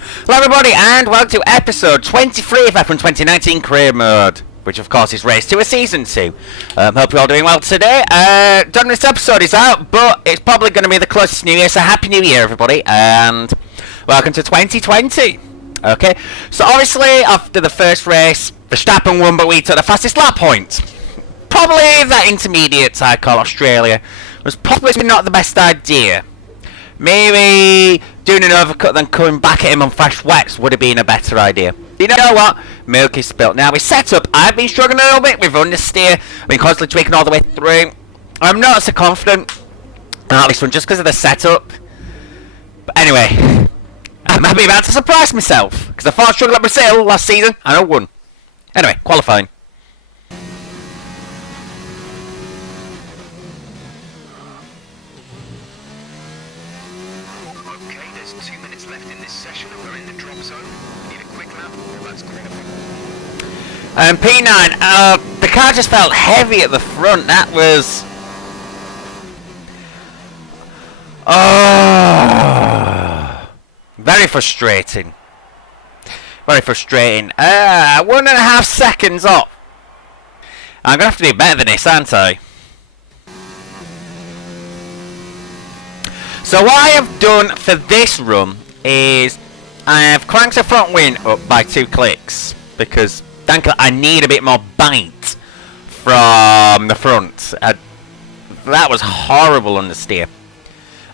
Hello everybody and welcome to episode 23 of F1 2019 Career Mode, which of course is Race 2 of Season 2. Hope you're all doing well today. Don't know this episode is out, but it's probably going to be the closest New Year, so Happy New Year everybody, and welcome to 2020. Okay, so obviously after the first race, Verstappen won, but we took the fastest lap point. Probably that intermediate I call Australia was probably not the best idea. Maybe doing an overcut then coming back at him on fresh wets would have been a better idea. You know what? Milk is spilt. Now, with setup, I've been struggling a little bit with understeer. I've been constantly tweaking all the way through. I'm not so confident about this one just because of the setup. But anyway, I'm happy about to surprise myself because I thought I struggled at Brazil last season and I won. Anyway, qualifying. P9, the car just felt heavy at the front. That was... very frustrating. Very frustrating. 1.5 seconds off. I'm going to have to do better than this, aren't I? So what I have done for this run is I have cranked the front wing up by 2 clicks because I need a bit more bite from the front. That was horrible understeer.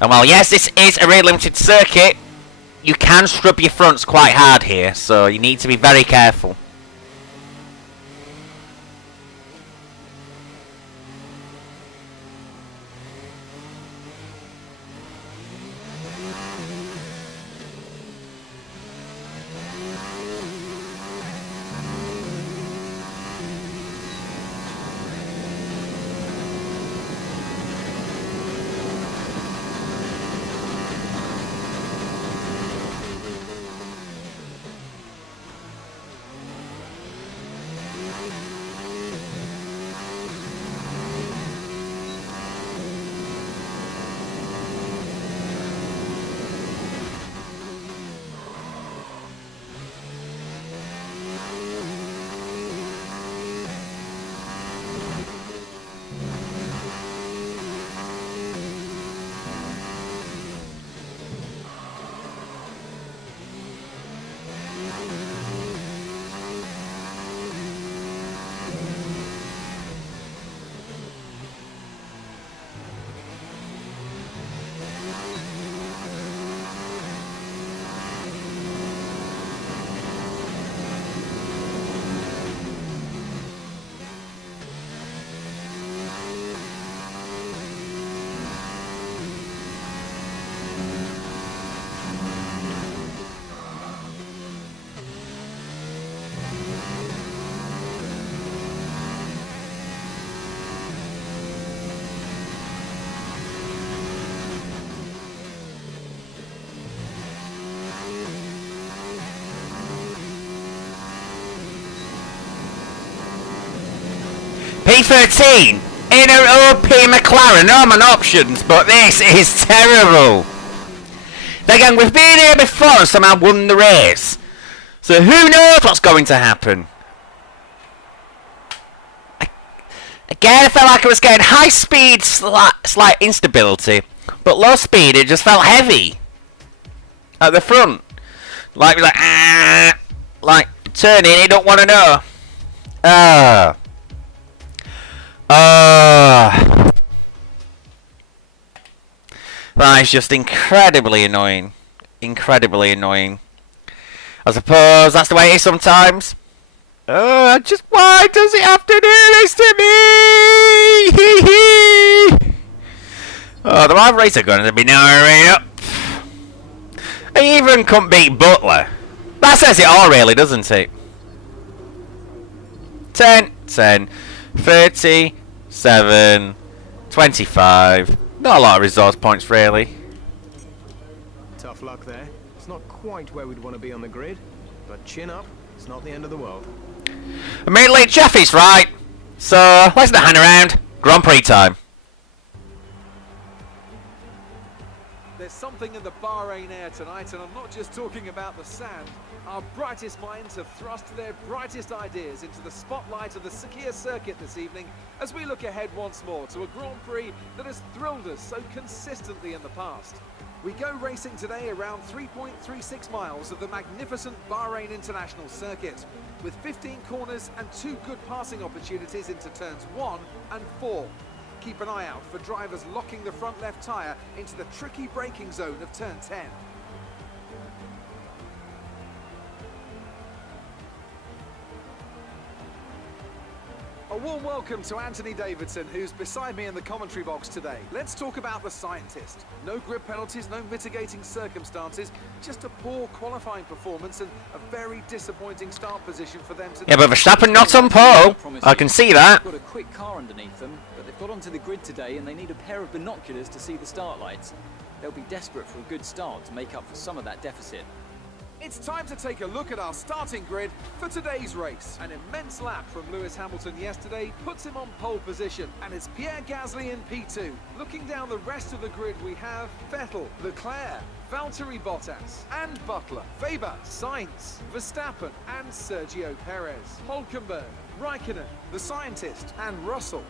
And while yes, this is a really limited circuit, you can scrub your fronts quite hard here, so you need to be very careful. P13 in an OP McLaren, no man options, but this is terrible. Again, we've been here before and somehow won the race, so who knows what's going to happen. Again, I felt like I was getting high speed, slight instability, but low speed it just felt heavy at the front. Like turning, you don't want to know. That is just incredibly annoying. Incredibly annoying. I suppose that's the way it is sometimes. Just why does it have to do this to me? The rival racer going to be nowhere up. I even couldn't beat Butler. That says it all really, doesn't it? 10, 30, 7, 25. Not a lot of resource points, really. Tough luck there. It's not quite where we'd want to be on the grid, but chin up, it's not the end of the world. I made late Jeffy's right, so let's not hang around. Grand Prix time. There's something in the Bahrain air tonight, and I'm not just talking about the sand. Our brightest minds have thrust their brightest ideas into the spotlight of the Sakhir circuit this evening as we look ahead once more to a Grand Prix that has thrilled us so consistently in the past. We go racing today around 3.36 miles of the magnificent Bahrain International Circuit, with 15 corners and 2 good passing opportunities into turns 1 and 4. Keep an eye out for drivers locking the front left tyre into the tricky braking zone of turn 10. A warm welcome to Anthony Davidson, who's beside me in the commentary box today. Let's talk about the scientist. No grid penalties, no mitigating circumstances, just a poor qualifying performance and a very disappointing start position for them today. Yeah, but Verstappen not on pole. I can see that. They've got a quick car underneath them, but they've got onto the grid today and they need a pair of binoculars to see the start lights. They'll be desperate for a good start to make up for some of that deficit. It's time to take a look at our starting grid for today's race. An immense lap from Lewis Hamilton yesterday puts him on pole position, and it's Pierre Gasly in P2. Looking down the rest of the grid, we have Vettel, Leclerc, Valtteri Bottas and Butler, Weber, Sainz, Verstappen and Sergio Perez, Hülkenberg, Raikkonen, the scientist and Russell,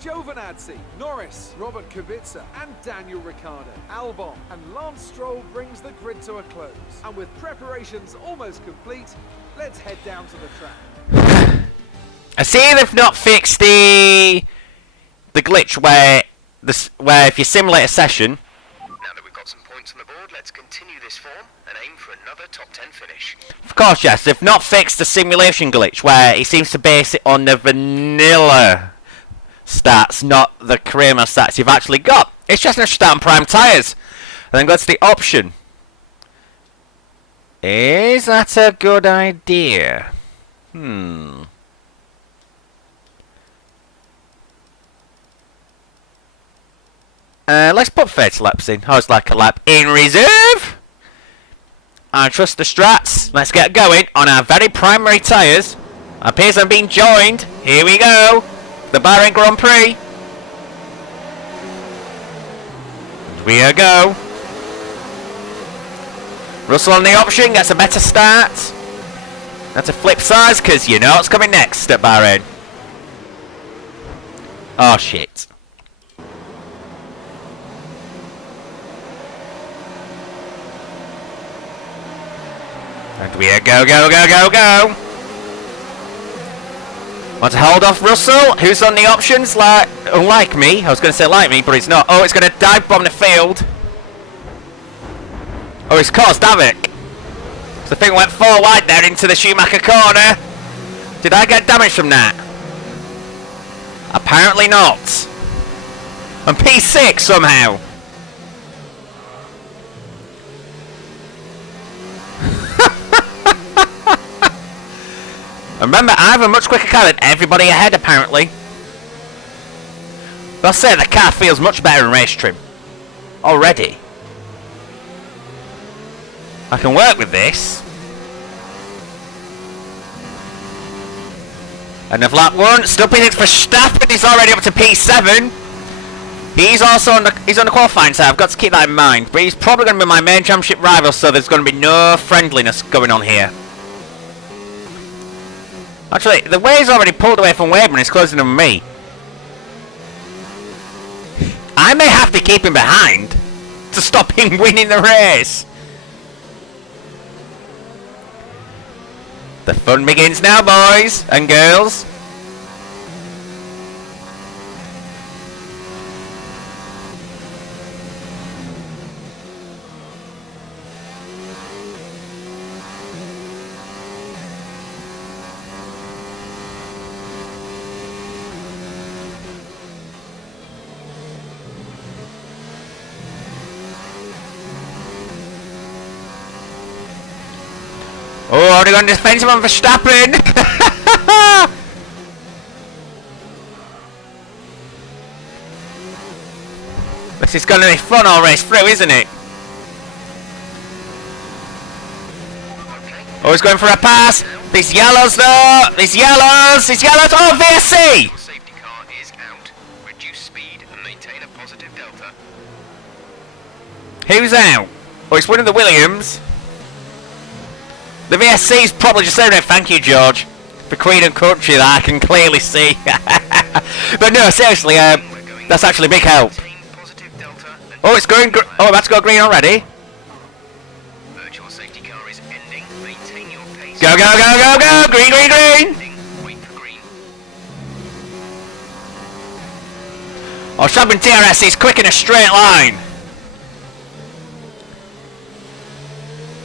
Giovinazzi, Norris, Robert Kubica and Daniel Ricciardo. Albon and Lance Stroll brings the grid to a close. And with preparations almost complete, let's head down to the track. I see they've not fixed the glitch where if you simulate a session. Now that we've got some points on the board, let's continue this form and aim for another top 10 finish. Of course, yes, they've not fixed the simulation glitch where he seems to base it on the vanilla stats, not the career mode stats you've actually got. It's just an start on prime tyres. And then go to the option. Is that a good idea? Let's put 30 laps in. I was like a lap in reserve. I trust the strats. Let's get going on our very primary tyres. Appears I'm being joined. Here we go. The Bahrain Grand Prix. And we go. Russell on the option gets a better start. That's a flip size because you know what's coming next at Bahrain. Oh shit. And we go. Want to hold off Russell, who's on the options, unlike me. I was going to say like me, but he's not. Oh, it's going to dive bomb the field. Oh, he's caused havoc. So the thing went 4 wide there into the Schumacher corner. Did I get damage from that? Apparently not. And P6 somehow. Remember, I have a much quicker car than everybody ahead, apparently. But I'll say the car feels much better in race trim. Already. I can work with this. And of lap 1, still P6 for Verstappen. He's already up to P7. He's also on the qualifying side. I've got to keep that in mind. But he's probably going to be my main championship rival, so there's going to be no friendliness going on here. Actually, the way he's already pulled away from Weber and he's closing on me. I may have to keep him behind to stop him winning the race. The fun begins now, boys and girls. Oh, they're going to defend him on Verstappen! This is going to be fun all race through, isn't it? Oh, he's going for a pass! These yellows though! These yellows! Oh, VSC! Safety car is out. Reduce speed and maintain a positive delta. Who's out? Oh, it's one of the Williams. The VSC's probably just saying, thank you, George, for Queen and Country, that I can clearly see. But no, seriously, that's actually a big help. Oh, it's going. Oh, that's go green already. Virtual safety car is ending. Maintain your pace. Go, go, go, go, go! Green, green, green! Wait for green. Oh, Shabin DRS is quick in a straight line.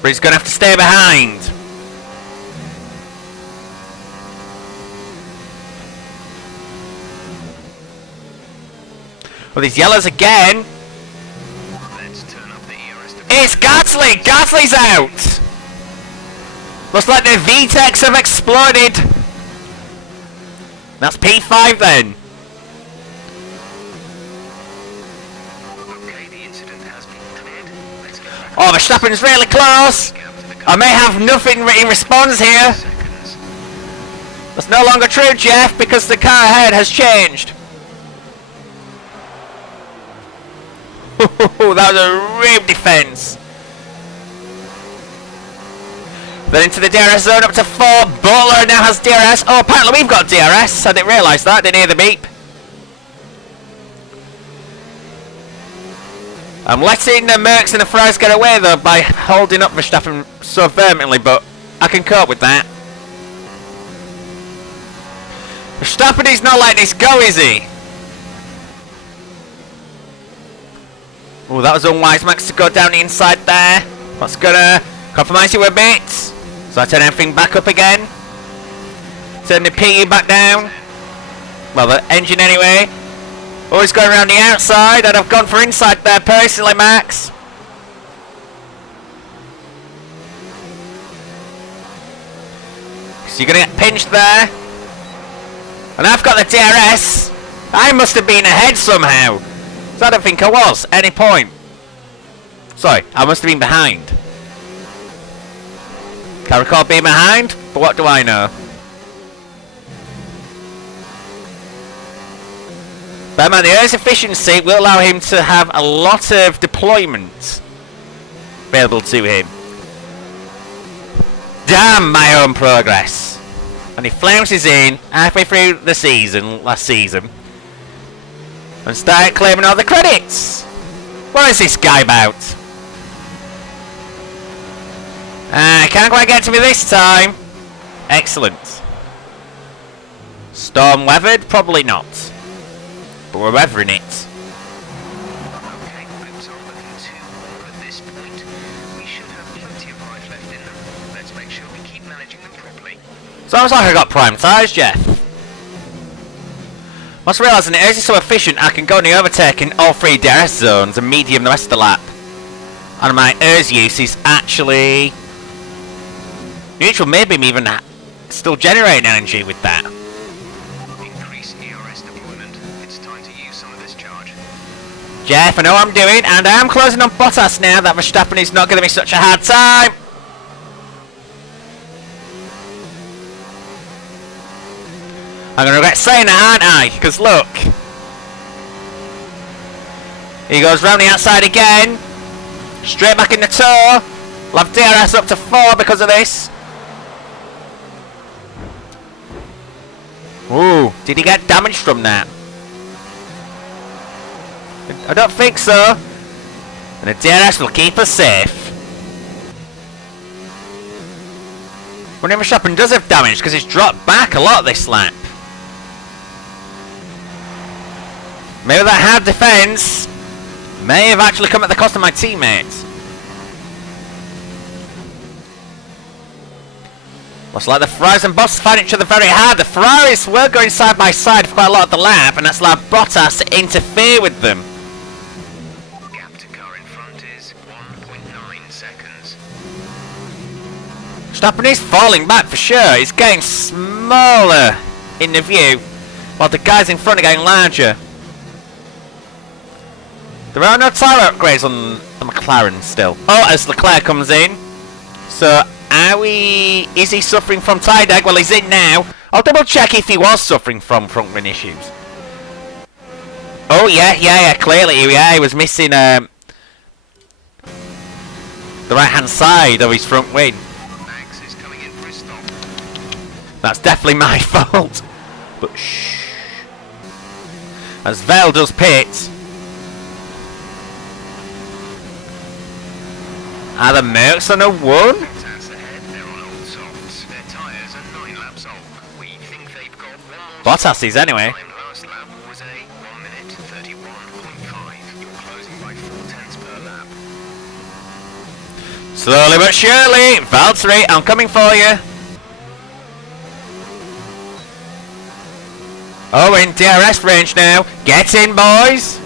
But he's going to have to stay behind. Well, these yellows again. Let's turn up the ERS to It's Gasly! Gasly's out! Looks like the VTECs have exploded. That's P5 then. Okay, the incident has been cleared. Let's get back Oh, Verstappen's really close. I may have nothing in response here. seconds. That's no longer true, Jeff, because the car ahead has changed. That was a real defence. Then into the DRS zone up to 4. Butler now has DRS. Oh, apparently we've got DRS. I didn't realise that. Didn't hear the beep. I'm letting the Mercs and the Ferraris get away though by holding up Verstappen so vehemently, but I can cope with that. Verstappen is not letting this go, is he? Oh, that was unwise, Max, to go down the inside there. That's gonna compromise you a bit. So I turn everything back up again. Turn the PU back down. Well, the engine anyway. Always going around the outside, and I've gone for inside there personally, Max. So you're gonna get pinched there. And I've got the DRS. I must have been ahead somehow. So I don't think I was at any point. Sorry, I must have been behind. Can't recall being behind, but what do I know? But man, the air's efficiency will allow him to have a lot of deployment available to him. Damn my own progress. And he flounces in halfway through the season, last season, and start claiming all the credits. What is this guy about? Can't quite get to me this time. Excellent. Storm weathered? Probably not. But we're weathering it. Okay, boots aren't looking too warm at this point. We should have plenty of life left in them. Let's make sure we keep managing them properly. Sounds like I got prime tyres, Jeff. Once realising it is so efficient, I can go in the overtake in all 3 DRS zones and medium the rest of the lap. And my ERS use is actually neutral, maybe I'm even still generating energy with that. Increase ERS deployment. It's time to use some of this charge. Jeff, I know what I'm doing, and I am closing on Bottas now that Verstappen is not giving me such a hard time. I'm going to regret saying that, aren't I? Because look. He goes round the outside again. Straight back in the toe. We'll have DRS up to 4 because of this. Ooh, did he get damaged from that? I don't think so. And the DRS will keep us safe. Whenever Verstappen does have damage because he's dropped back a lot this lap. Maybe that hard defence may have actually come at the cost of my teammates. Looks like the Ferraris and Bottas find each other very hard. The Ferraris were going side by side for quite a lot of the lap, and that's allowed Bottas to interfere with them. Gap to car in front is 1.9 seconds. Verstappen is falling back for sure. He's getting smaller in the view, while the guys in front are getting larger. There are no tyre upgrades on the McLaren still. Oh, as Leclerc comes in. So, is he suffering from tyre drag? Well, he's in now. I'll double check if he was suffering from front wing issues. Oh, yeah, clearly, he was missing the right-hand side of his front wing. Max is coming in for a stop. That's definitely my fault. But shh. As Vel does pit. Are the Mercs on a 1? That's ahead, they're on old softs. Their tyres are 9 laps old. We think they've got one more. Bottas is anyway. Time last lap was a 1 minute 31.5. You're closing by 0.4 per lap. Slowly but surely. Valtteri, I'm coming for you. Oh, we're in DRS range now. Get in, boys.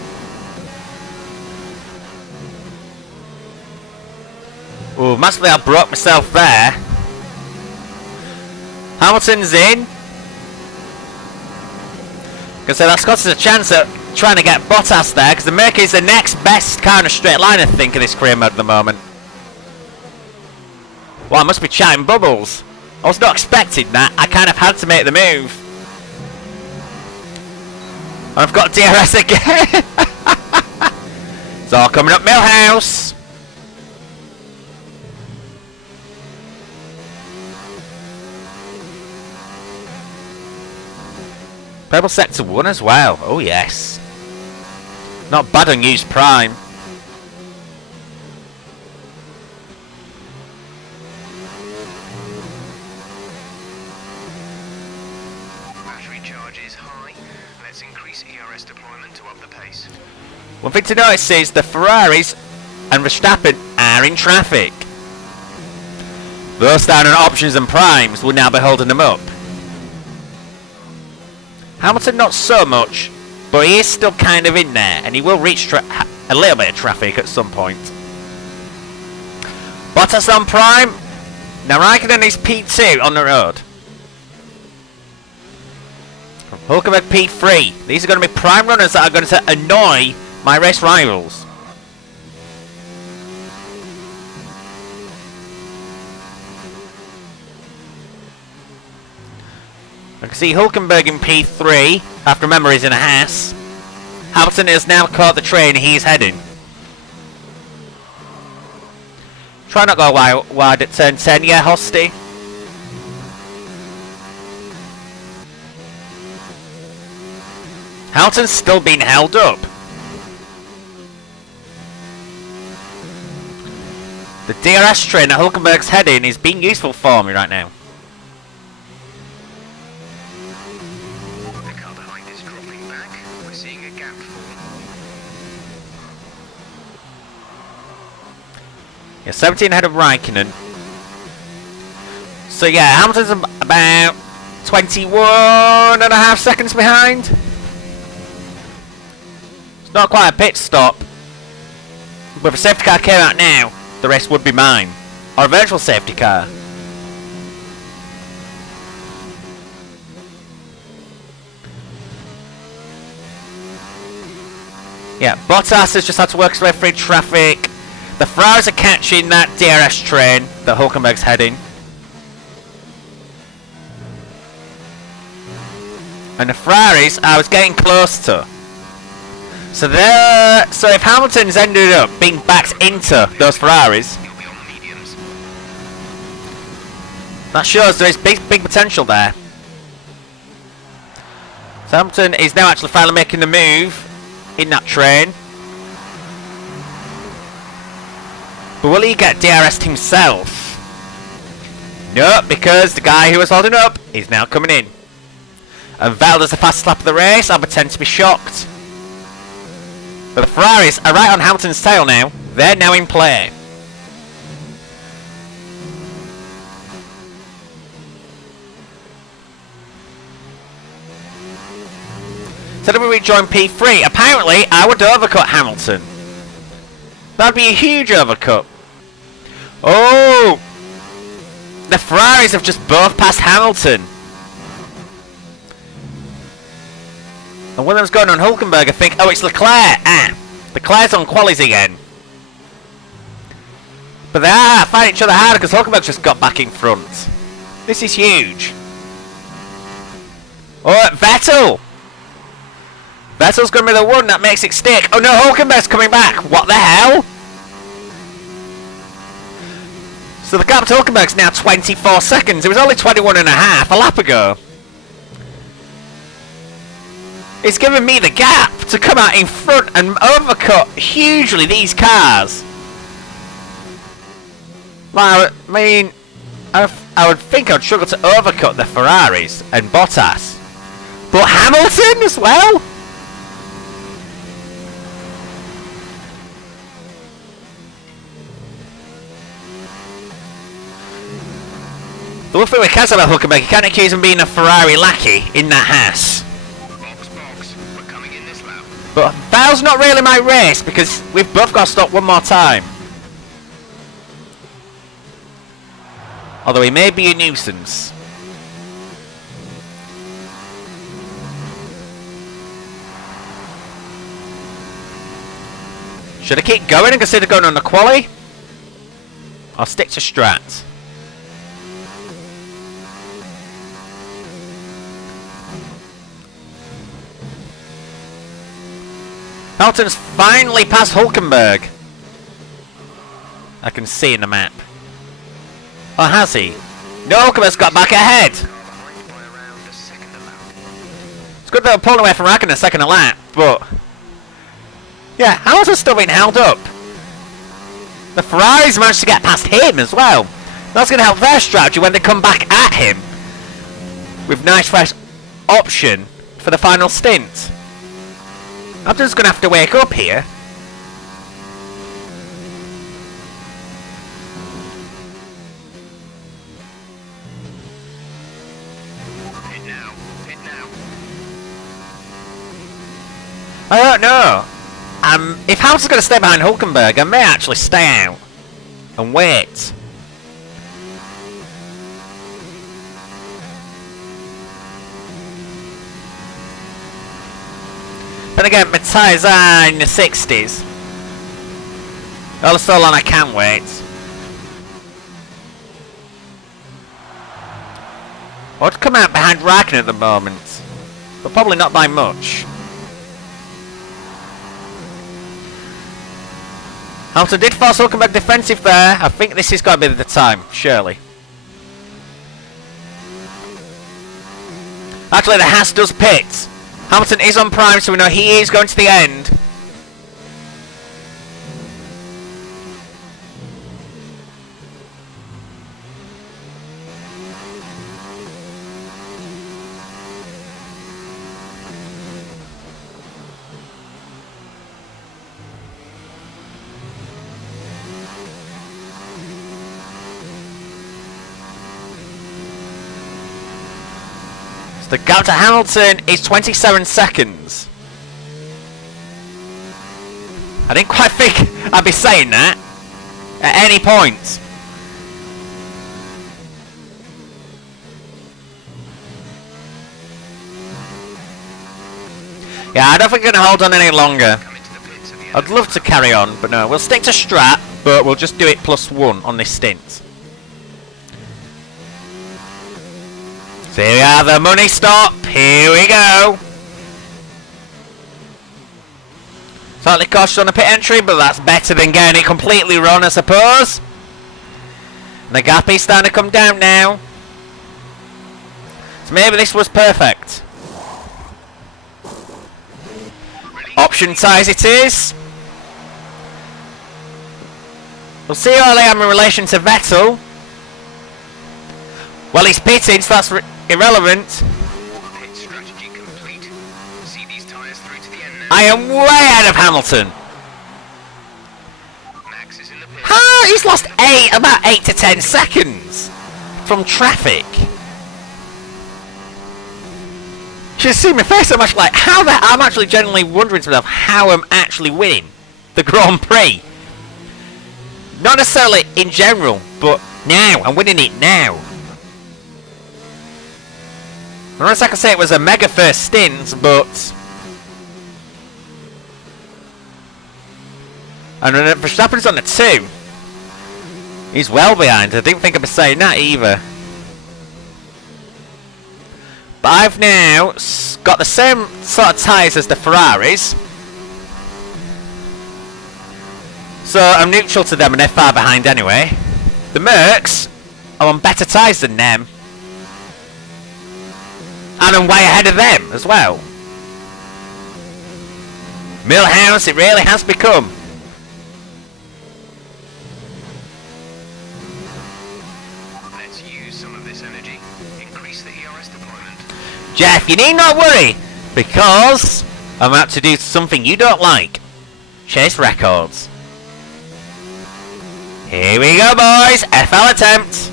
Oh, massively I broke myself there. Hamilton's in. Because that's got us a chance at trying to get Bottas there, because the Mercury's the next best kind of straight line, I think, in this career mode at the moment. Well, I must be chatting bubbles. I was not expecting that. I kind of had to make the move. And I've got DRS again. It's all coming up Millhouse. Purple sector 1 as well. Oh yes. Not bad on used prime. Battery charge is high. Let's increase ERS deployment to up the pace. One thing to notice is the Ferraris and Verstappen are in traffic. Those down on options and primes will now be holding them up. Hamilton not so much, but he is still kind of in there, and he will reach a little bit of traffic at some point. Bottas on prime. Now Raikkonen is P2 on the road. Hulkenberg P3. These are going to be prime runners that are going to annoy my race rivals. I can see Hulkenberg in P3. I have to remember he's in a Haas. Hamilton has now caught the train he's heading. Try not to go wide at turn 10, yeah, Hosty. Hamilton's still being held up. The DRS train that Hulkenberg's heading is being useful for me right now. The car behind is dropping back. We're seeing a gap form. Yeah, 17 ahead of Raikkonen. So yeah, Hamilton's about 21.5 seconds behind. It's not quite a pit stop. But if a safety car came out now, the rest would be mine. Or a virtual safety car. Yeah, Bottas has just had to work his way through traffic. The Ferraris are catching that DRS train that Hulkenberg's heading. And the Ferraris I was getting close to. So if Hamilton's ended up being backed into those Ferraris, You'll be on the mediums. that shows there is big potential there. So Hamilton is now actually finally making the move in that train. But will he get DRS'd himself? No, because the guy who was holding up is now coming in. And Vel does the fastest lap of the race. I pretend to be shocked. But the Ferraris are right on Hamilton's tail now. They're now in play. So then we rejoin P3. Apparently, I would overcut Hamilton. That'd be a huge overcut. Oh! The Ferraris have just both passed Hamilton. And one of them's going on Hulkenberg, I think. Oh, it's Leclerc. Ah, Leclerc's on qualies again. But they are fighting each other harder because Hulkenberg just got back in front. This is huge. Oh, Vettel! Vettel's going to be the one that makes it stick. Oh no, Hulkenberg's coming back. What the hell? So the gap to Hulkenberg's now 24 seconds. It was only 21 and a half a lap ago. It's given me the gap to come out in front and overcut hugely these cars. Like, I mean, I would think I'd struggle to overcut the Ferraris and Bottas. But Hamilton as well? The one thing we can say about Hulkenberg, you can't accuse him of being a Ferrari lackey in that Haas. Box, we're coming in this lap. But Val's not really my race because we've both got to stop one more time. Although he may be a nuisance. Should I keep going and consider going on the quali? Or stick to strat? Hamilton's finally passed Hulkenberg. I can see in the map. Or has he? No, Hulkenberg's got back ahead. It's good that we're pulling away from Raikkonen a second a lap, but yeah, Hamilton's still being held up. The Ferraris managed to get past him as well. That's going to help their strategy when they come back at him with nice fresh option for the final stint. I'm just going to have to wake up here. Hit now. I don't know. If Hamilton's going to stay behind Hulkenberg, I may actually stay out and wait. Then again, my tyres are in the 60s. All so long I can wait. I'd come out behind Raikkonen at the moment, but probably not by much. Hamilton did force Hulkenberg defensive there. I think this is going to be the time, surely. Actually, the Haas does pit. Hamilton is on prime, so we know he is going to the end. The gap to Hamilton is 27 seconds. I didn't quite think I'd be saying that at any point. Yeah, I don't think we're going to hold on any longer. I'd love to carry on, but no. We'll stick to strat, but we'll just do it +1 on this stint. So here we are, the money stop. Here we go. Slightly cautious on the pit entry, but that's better than getting it completely run, I suppose. And the gap is starting to come down now. So maybe this was perfect. Option ties it is. We'll see how I am in relation to Vettel. Well, he's pitted, so that's irrelevant. Pit strategy complete. See these tyres through to the end now. I am way ahead of Hamilton. Max is in the pit. Ah, he's lost about 8 to 10 seconds from traffic. You should see my face. I'm actually like, I'm actually genuinely wondering to myself how I'm actually winning the Grand Prix. Not necessarily in general, but now I'm winning it now. Unless I can say it was a mega first stint, but and then Verstappen's on the 2. He's well behind. I didn't think I'd be saying that either. But I've now got the same sort of tyres as the Ferraris, so I'm neutral to them and they're far behind anyway. The Mercs are on better tyres than them. And I'm way ahead of them as well. Millhouse, it really has become. Let's use some of this energy. Increase the ERS deployment. Jeff, you need not worry, because I'm about to do something you don't like. Chase records. Here we go, boys. FL attempt.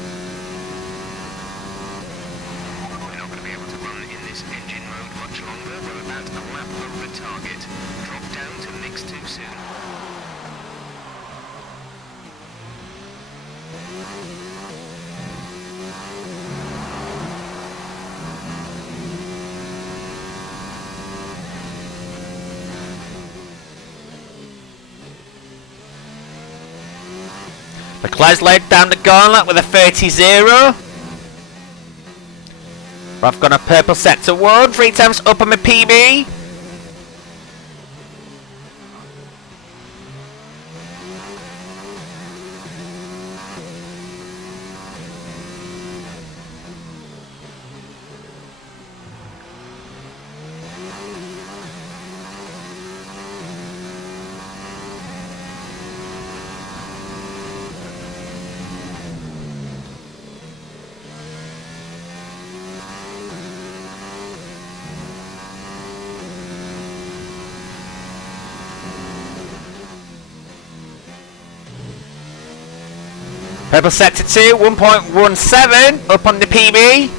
We're not going to be able to run in this engine mode much longer. We're about a lap over target. Drop down to mix too soon. Leclerc's laid down the gauntlet with a 30-0. I've got a purple sector 1, 3 times up on my PB. Purple sector 2, 1.17 up on the PB.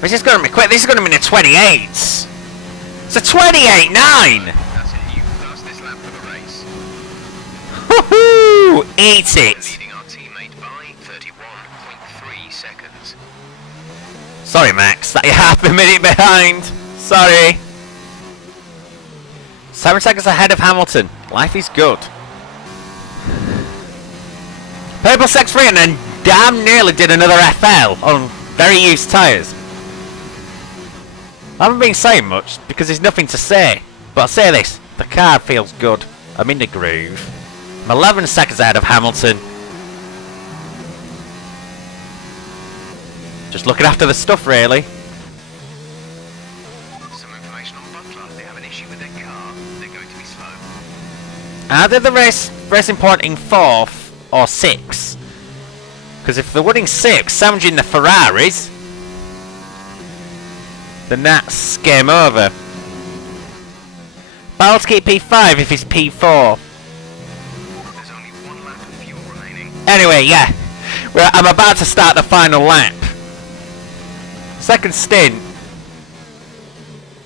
This is going to be quick. This is going to be in the 28s. It's a 28.9. That's a new fastest lap for the race. Woohoo! Eat We're it. leading our teammate by 31.3 seconds. Sorry, Max, that you're half a minute behind. Sorry. 7 seconds ahead of Hamilton. Life is good. Purple Sex 3 and then damn nearly did another FL on very used tyres. I haven't been saying much because there's nothing to say. But I'll say this, the car feels good. I'm in the groove. I'm 11 seconds ahead of Hamilton. Just looking after the stuff, really. Some information on Butler. They have an issue with their car. They're going to be slow. Are they the racing point in 4th or 6th? Because if they're winning 6th, sandwiching the Ferraris, then that's game over. Battle to keep P5 if it's P4. There's only 1 lap of fuel remaining. Anyway, yeah. I'm about to start the final lap. Second stint.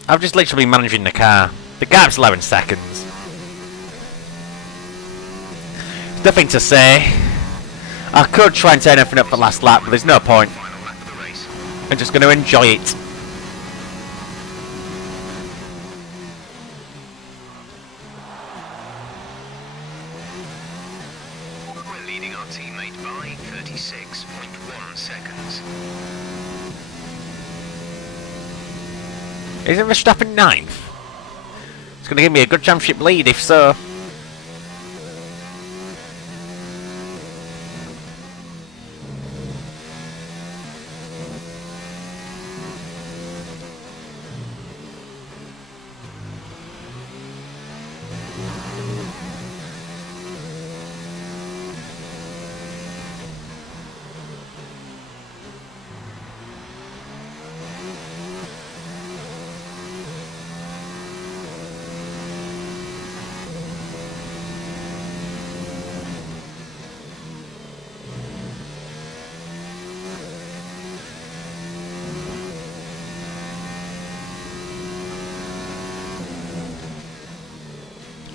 I've just literally been managing the car. The gap's 11 seconds. Nothing to say. I could try and turn everything up for last lap, but there's no point. Final lap of the race. I'm just going to enjoy it. We're leading our teammate by 36.1 seconds. Isn't Verstappen 9th? It's going to give me a good championship lead if so.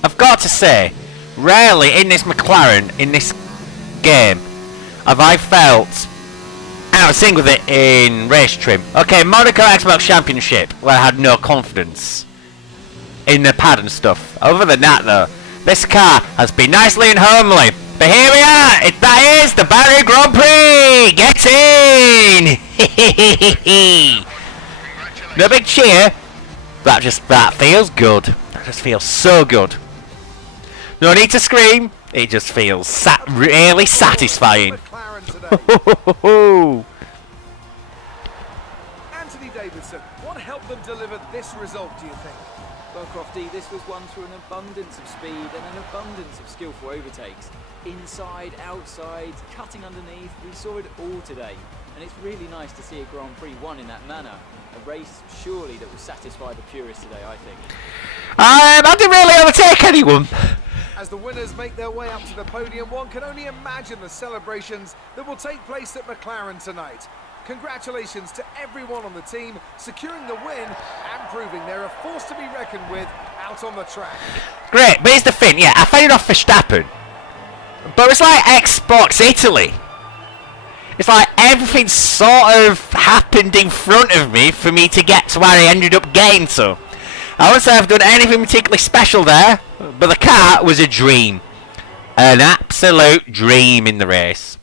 I've got to say, rarely in this McLaren, in this game, have I felt out of sync with it in race trim. Okay, Monaco Xbox Championship, where I had no confidence in the pad and stuff. Other than that, though, this car has been nicely and homely But here we are! That is the Barry Grand Prix! Get in! No big cheer. That feels good. That just feels so good. No need to scream. It just feels really satisfying. Anthony Davidson, what helped them deliver this result, do you think? Well, Crofty, this was won through an abundance of speed and an abundance of skillful overtakes. Inside, outside, cutting underneath, we saw it all today. And it's really nice to see a Grand Prix won in that manner. A race, surely, that will satisfy the purists today, I think. I didn't really overtake anyone. As the winners make their way up to the podium, one can only imagine the celebrations that will take place at McLaren tonight. Congratulations to everyone on the team, securing the win and proving they're a force to be reckoned with out on the track. Great, but here's the thing, yeah, I faded off Verstappen. But it's like Xbox Italy. It's like everything sort of happened in front of me for me to get to where I ended up getting to. I wouldn't say I've done anything particularly special there, but the car was a dream. An absolute dream in the race.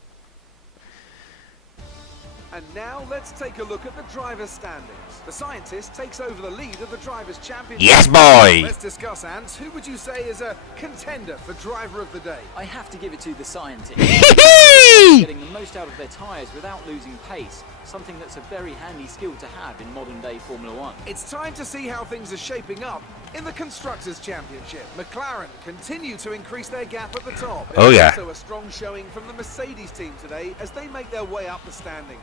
And now let's take a look at the driver's standings. The scientist takes over the lead of the Drivers' Championship. Yes, boy! Let's discuss, Ants. Who would you say is a contender for Driver of the Day? I have to give it to the scientists. Hee-hee! Getting the most out of their tyres without losing pace. Something that's a very handy skill to have in modern-day Formula One. It's time to see how things are shaping up in the Constructors' Championship. McLaren continue to increase their gap at the top. Oh, yeah. Also a strong showing from the Mercedes team today as they make their way up the standings.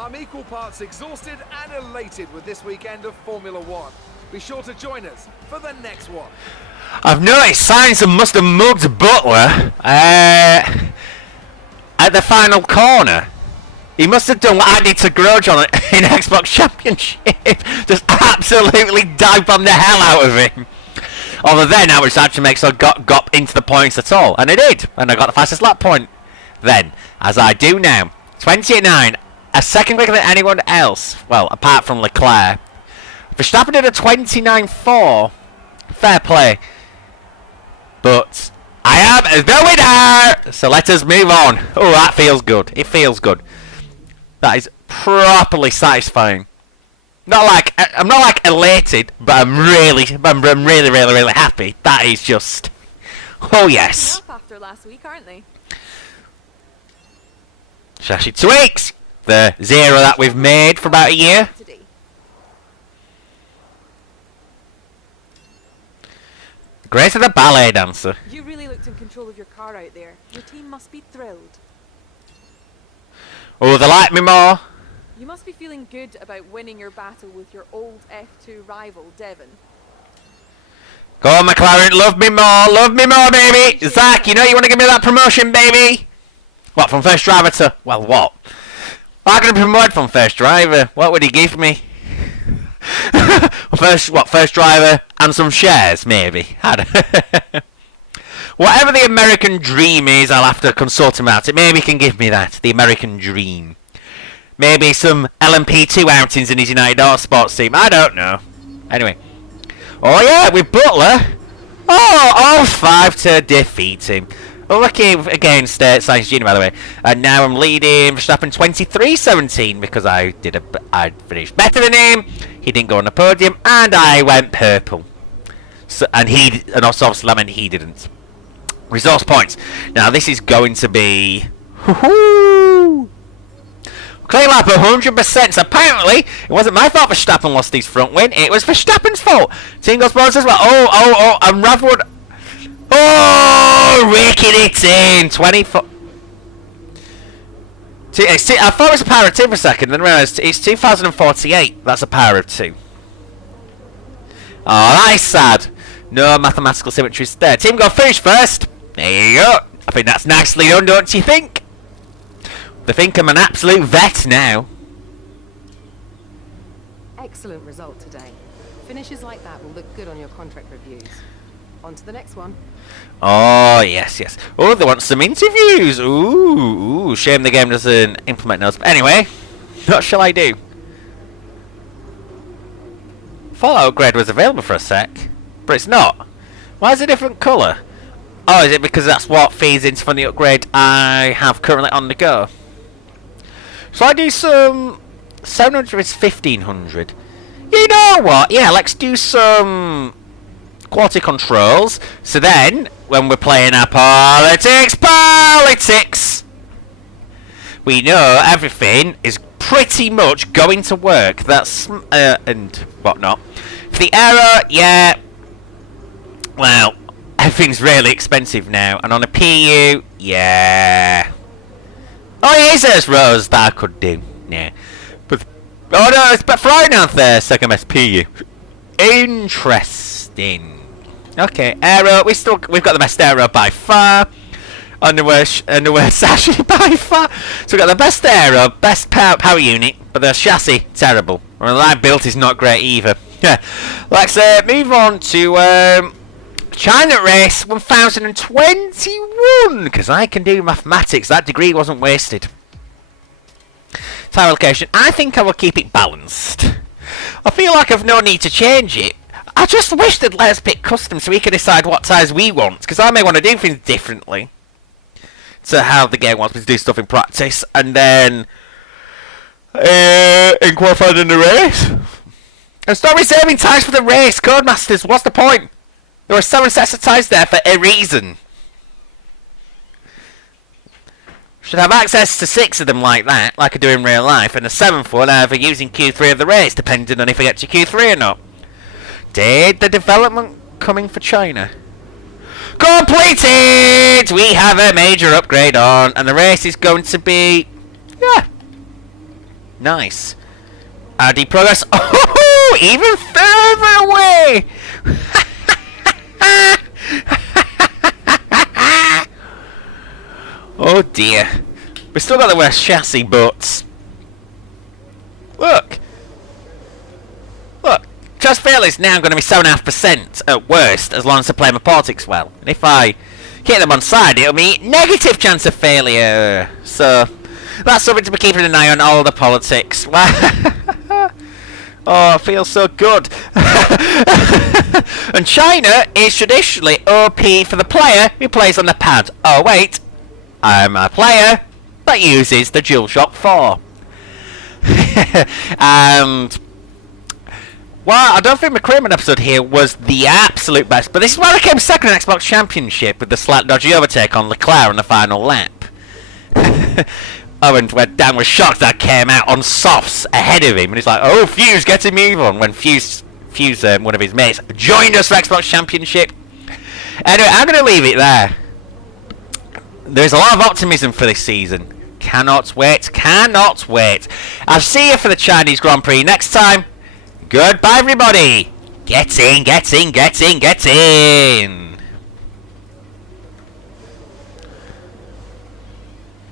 I'm equal parts exhausted and elated with this weekend of Formula One. Be sure to join us for the next one. I've noticed Sainz must have mugged Butler at the final corner. He must have done what I did to Grosjean in Xbox Championship. Just absolutely dive-bomb the hell out of him. Although then I was actually make sure I got into the points at all. And I did. And I got the fastest lap point then, as I do now. 28.9. A second quicker than anyone else. Well, apart from Leclerc. Verstappen did a 29.4. Fair play. But I am the winner! So let us move on. Oh, that feels good. It feels good. That is properly satisfying. I'm not like elated, but I'm really happy. That is just, oh yes. Up after last week, aren't they? Shashi tweaks the zero that we've made for about a year. Today. Grace of the ballet dancer. You really looked in control of your car out there. Your team must be thrilled. Oh, they like me more. You must be feeling good about winning your battle with your old F2 rival, Devon. Go on, McLaren, love me more, baby. Zach, you know you want to give me that promotion, baby. What, from first driver to, well, what? I'm going to promote from first driver. What would he give me? First driver and some shares, maybe. Whatever the American dream is, I'll have to consult him out. Maybe he can give me that, the American dream. Maybe some LMP2 outings in his United Autosports team. I don't know. Anyway. Oh yeah, with Butler. Oh, all 5 to defeat him. Lucky against Sainz Jr., by the way. And now I'm leading Verstappen 23-17 because I finished better than him. He didn't go on the podium, and I went purple. So, and also obviously that meant he didn't. Resource points. Now this is going to be clean lap 100%. So apparently it wasn't my fault Verstappen lost his front win. It was Verstappen's fault. Team goes bonus as well. Oh, and Ravwood. Oh, raking it in. 24. I thought it was a power of 2 for a second, then realised it's 2048. That's a power of 2. Oh, that is sad. No mathematical symmetries there. Team go finish first. There you go. I think that's nicely done, don't you think? They think I'm an absolute vet now. Excellent result today. Finishes like that will look good on your contract reviews. On to the next one. Oh, yes. Oh, they want some interviews. Ooh. Shame the game doesn't implement those. But anyway, what shall I do? Fallout Grade was available for a sec, but it's not. Why is it a different colour? Oh, is it because that's what feeds into from the upgrade I have currently on the go? So I do some 700 is 1500. You know what? Yeah, let's do some quality controls. So then, when we're playing our politics, we know everything is pretty much going to work. That's and whatnot. For the error, yeah. Well, everything's really expensive now, and on a PU, yeah. Oh, yeah, there's rows that I could do. Yeah, but oh no, it's but flying out there. Second best PU. Interesting. Okay, aero. We've got the best aero by far. Underwear sashi by far. So we've got the best aero, best power unit, but the chassis terrible. Reliability is not great either. Yeah. Let's move on to China race 1021, because I can do mathematics. That degree wasn't wasted. Time allocation. I think I will keep it balanced. I feel like I've no need to change it. I just wish they'd let us pick custom so we can decide what tires we want, because I may want to do things differently to how the game wants me to do stuff in practice, and then in qualifying in the race. And stop reserving tires for the race, Codemasters. What's the point? There are 7 sets of tires there for a reason. Should have access to 6 of them like that, like I do in real life, and a 7th one either using Q3 of the race, depending on if I get to Q3 or not. Did the development coming for China? Completed! We have a major upgrade on, and the race is going to be... yeah. Nice. RD progress. Oh, even further away! Oh dear. We've still got the worst chassis, but... Look! Trust fail is now going to be 7.5% at worst, as long as I play my politics well. And if I get them on side, it'll be negative chance of failure. So, that's something to be keeping an eye on, all the politics. Oh, it feels so good. And China is traditionally OP for the player who plays on the pad. Oh wait, I'm a player that uses the DualShock 4. And... well, I don't think my Kramer episode here was the absolute best, but this is where I came second in Xbox Championship with the slight dodgy overtake on Leclerc on the final lap. Oh, and when Dan was shocked that I came out on softs ahead of him, and he's like, oh, Fuse, get him move on, when Fuse one of his mates, joined us for Xbox Championship. Anyway, I'm going to leave it there. There's a lot of optimism for this season. Cannot wait, cannot wait. I'll see you for the Chinese Grand Prix next time. Goodbye, everybody. Get in, get in, get in, get in.